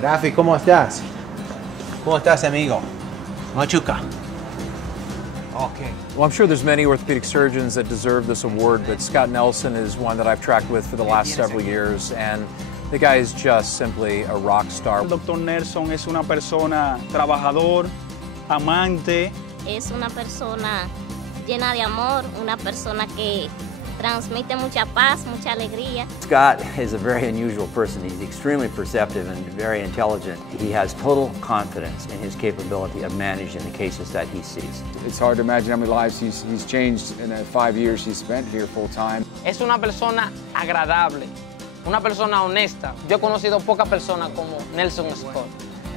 Rafi, ¿cómo estás? ¿Cómo estás, amigo? Machuca. Okay. Well, I'm sure there's many orthopedic surgeons that deserve this award, but Scott Nelson is one that I've tracked with for the last several years, and the guy is just simply a rock star. El Dr. Nelson es una persona trabajador, amante. Es una persona llena de amor, una persona que transmite mucha paz, mucha alegría. Scott is a very unusual person. He's extremely perceptive and very intelligent. He has total confidence in his capability of managing the cases that he sees. It's hard to imagine how many lives he's changed in the 5 years he's spent here full time. Es una persona agradable, una persona honesta. Yo he conocido pocas personas como Nelson Scott.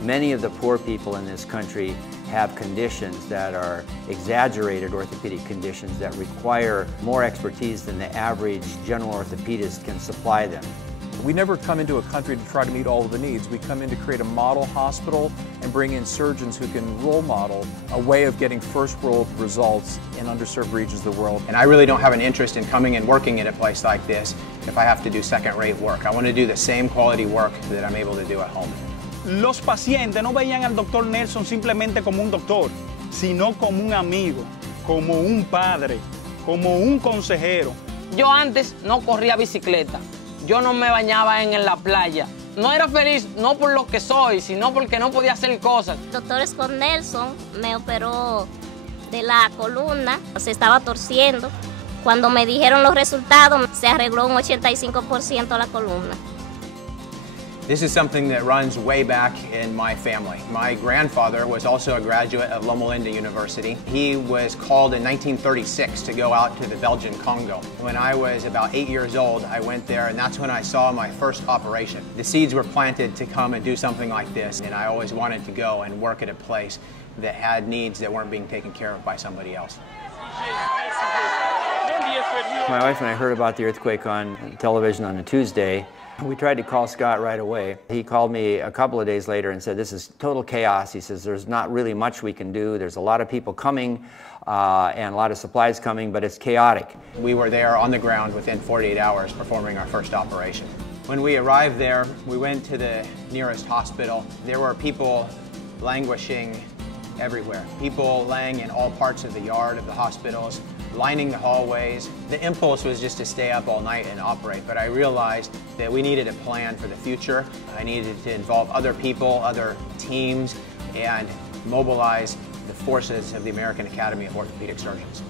Many of the poor people in this country have conditions that are exaggerated orthopedic conditions that require more expertise than the average general orthopedist can supply them. We never come into a country to try to meet all of the needs. We come in to create a model hospital and bring in surgeons who can role model a way of getting first world results in underserved regions of the world. And I really don't have an interest in coming and working in a place like this if I have to do second-rate work. I want to do the same quality work that I'm able to do at home. Los pacientes no veían al Dr. Nelson simplemente como un doctor, sino como un amigo, como un padre, como un consejero. Yo antes no corría bicicleta, yo no me bañaba en la playa. No era feliz, no por lo que soy, sino porque no podía hacer cosas. El Dr. Scott Nelson me operó de la columna, se estaba torciendo. Cuando me dijeron los resultados, se arregló un 85% la columna. This is something that runs way back in my family. My grandfather was also a graduate of Loma Linda University. He was called in 1936 to go out to the Belgian Congo. When I was about 8 years old, I went there, and that's when I saw my first operation. The seeds were planted to come and do something like this, and I always wanted to go and work at a place that had needs that weren't being taken care of by somebody else. My wife and I heard about the earthquake on television on a Tuesday. We tried to call Scott right away. He called me a couple of days later and said, this is total chaos. He says, there's not really much we can do. There's a lot of people coming and a lot of supplies coming, but it's chaotic. We were there on the ground within 48 hours performing our first operation. When we arrived there, we went to the nearest hospital. There were people languishing everywhere. People laying in all parts of the yard of the hospitals, lining the hallways. The impulse was just to stay up all night and operate, but I realized that we needed a plan for the future. I needed to involve other people, other teams, and mobilize the forces of the American Academy of Orthopedic Surgeons.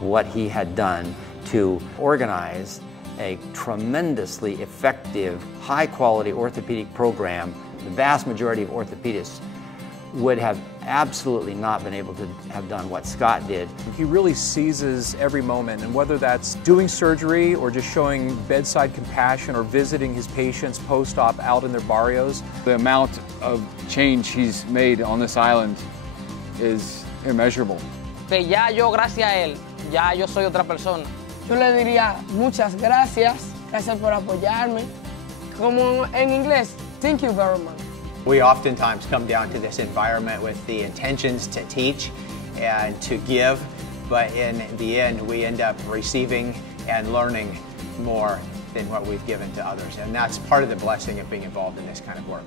What he had done to organize a tremendously effective, high-quality orthopedic program, the vast majority of orthopedists would have absolutely not been able to have done what Scott did. He really seizes every moment, and whether that's doing surgery or just showing bedside compassion or visiting his patients post-op out in their barrios. The amount of change he's made on this island is immeasurable. Que ya yo, gracias a él, ya yo soy otra persona. Yo le diría muchas gracias, gracias por apoyarme. Como en inglés, thank you very much. We oftentimes come down to this environment with the intentions to teach and to give, but in the end we end up receiving and learning more than what we've given to others. And that's part of the blessing of being involved in this kind of work.